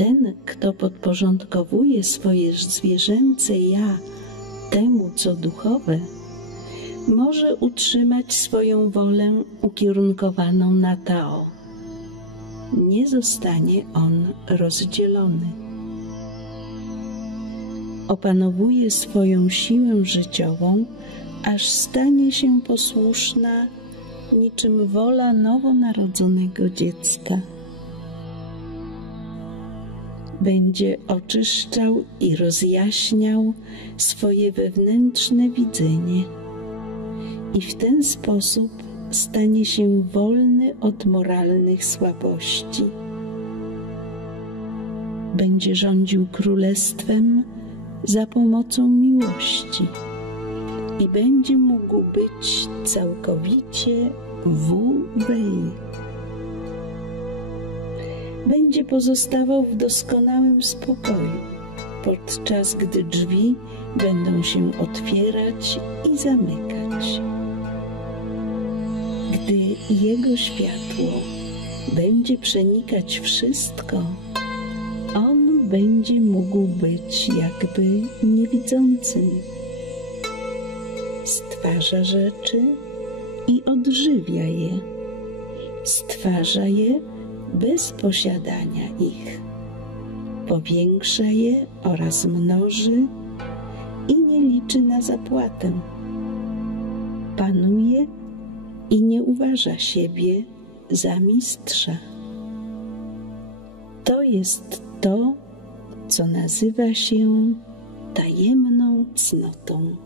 ten, kto podporządkowuje swoje zwierzęce ja temu, co duchowe, może utrzymać swoją wolę ukierunkowaną na Tao. Nie zostanie on rozdzielony. Opanowuje swoją siłę życiową, aż stanie się posłuszna niczym wola nowonarodzonego dziecka. Będzie oczyszczał i rozjaśniał swoje wewnętrzne widzenie i w ten sposób stanie się wolny od moralnych słabości. Będzie rządził królestwem za pomocą miłości i będzie mógł być całkowicie Wu-Wei. Będzie pozostawał w doskonałym spokoju, podczas gdy drzwi będą się otwierać i zamykać. Gdy Jego światło będzie przenikać wszystko, On będzie mógł być jakby niewidzącym. Stwarza rzeczy i odżywia je. Stwarza je bez posiadania ich. Powiększa je oraz mnoży i nie liczy na zapłatę. Panuje i nie uważa siebie za mistrza. To jest to, co nazywa się tajemną cnotą.